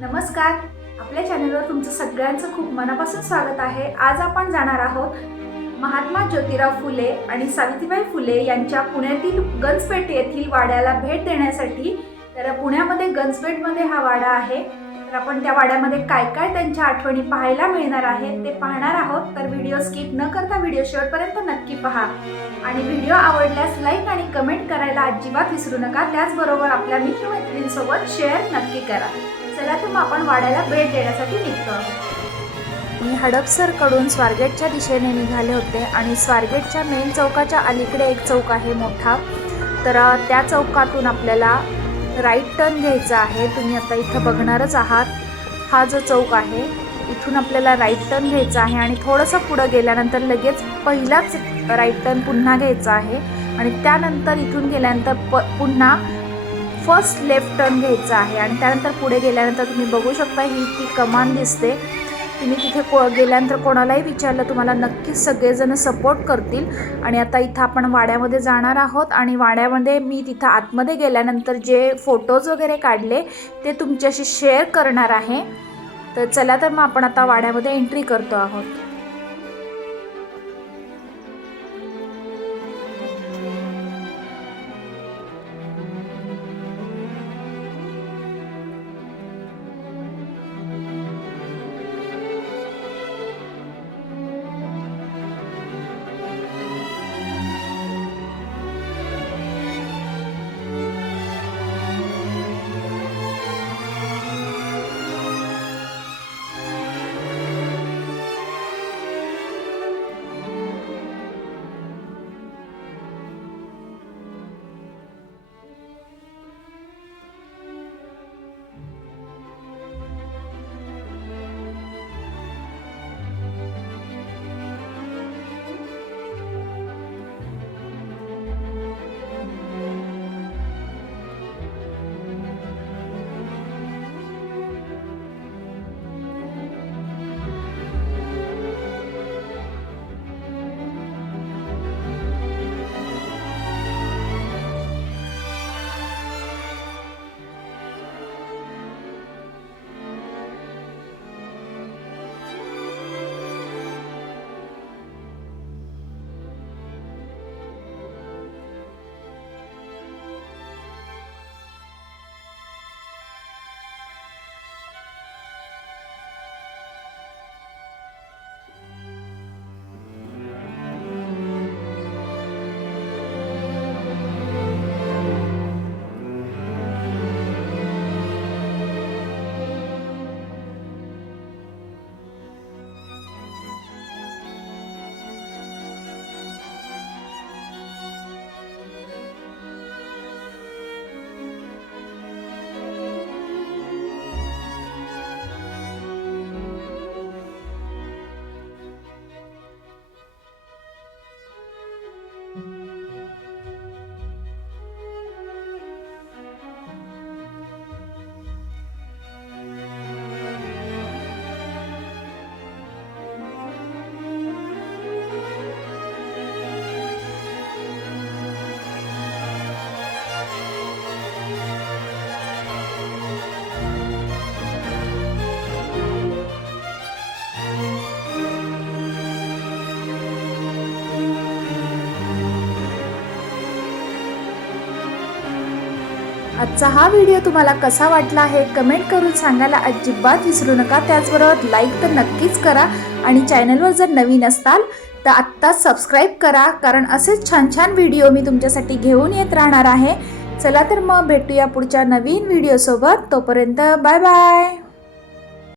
नमस्कार. आपल्या चॅनलवर तुमचं सगळ्यांचं खूप मनापासून स्वागत आहे. आज आपण जाणार आहोत महात्मा ज्योतिराव फुले आणि सावित्रीबाई फुले यांच्या पुण्यातील गंजपेठ येथील वाड्याला भेट देण्यासाठी. तर पुण्यामध्ये गंजपेठमध्ये हा वाडा आहे. तर आपण त्या वाड्यामध्ये काय काय त्यांच्या आठवणी पाहायला मिळणार आहे ते पाहणार आहोत. तर व्हिडिओ स्किप न करता व्हिडिओ शेवटपर्यंत नक्की पहा. आणि व्हिडिओ आवडल्यास लाईक आणि कमेंट करायला अजिबात विसरू नका. त्याचबरोबर आपल्या मित्रमैत्रिणींसोबत शेअर नक्की करा. चला तर मग आपण वाड्याला भेट देण्यासाठी निघतो. मी हडपसरकडून स्वारगेटच्या दिशेने निघाले होते आणि स्वारगेटच्या मेन चौकाच्या अलीकडे एक चौक आहे मोठा. तर त्या चौकातून आपल्याला राईट टर्न घ्यायचा आहे. तुम्ही आता इथं बघणारच आहात. हा जो चौक आहे इथून आपल्याला राईट टर्न घ्यायचा आहे आणि थोडंसं पुढं गेल्यानंतर लगेच पहिलाच राईट टर्न पुन्हा घ्यायचा आहे. आणि त्यानंतर इथून गेल्यानंतर प पुन्हा फर्स्ट लेफ्ट टर्न घ्यायचा आहे. आणि त्यानंतर पुढे गेल्यानंतर तुम्ही बघू शकता ही ती कमान दिसते. तुम्ही तिथे को गेल्यानंतर कोणालाही विचारलं तुम्हाला नक्कीच सगळेजण सपोर्ट करतील. आणि आता इथं आपण वाड्यामध्ये जाणार आहोत आणि वाड्यामध्ये मी तिथं आतमध्ये गेल्यानंतर जे फोटोज वगैरे काढले ते तुमच्याशी शेअर करणार आहे. तर चला तर मग आपण आता वाड्यामध्ये एंट्री करतो आहोत. आजचा हा व्हिडिओ तुम्हाला कसा वाटला आहे कमेंट करून सांगायला अजिबात विसरू नका. त्याचबरोबर लाईक तर नक्कीच करा आणि चॅनलवर जर नवीन असताल तर आत्ताच सबस्क्राईब करा. कारण असेच छान छान व्हिडिओ मी तुमच्यासाठी घेऊन येत राहणार आहे. चला तर मग भेटूया पुढच्या नवीन व्हिडिओसोबत तोपर्यंत बाय बाय